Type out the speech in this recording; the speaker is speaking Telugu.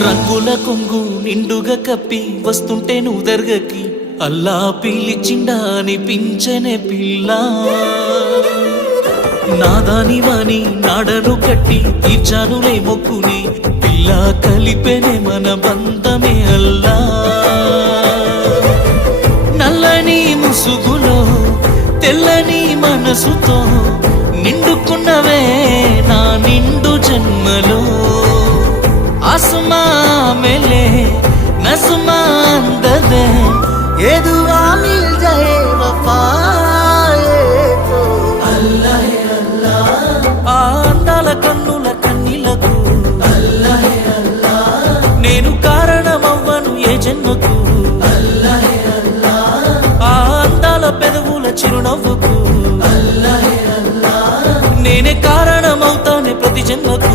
రంగుల కొంగు నిండుగా కప్పి వస్తుంటే నువ్వు దర్గకి అల్లా పిలిచిండా అనిపించనే పిల్ల నాదాని వాణి నాడను కట్టి తీర్చానులే మొక్కుని పిల్ల కలిపెనే మన బంధమే అల్లా నల్లని ముసుగులో తెల్లని మనసుతో నిండుకున్నవే నా నిండు జన్మలో आसमां मिले नज़्मा अंदर ये दुआ मिल जाए वफाए तो अल्लाह है अल्लाह अंदाल कन्नुल कन्निलकु अल्लाह है अल्लाह नेनु कारणमव्वनु ये जन्मकु अल्लाह है अल्लाह अंदाल पेदवुल चिरुनव्वुकु अल्लाह है अल्लाह नेने कारणमవుతానే ప్రతి జన్మకు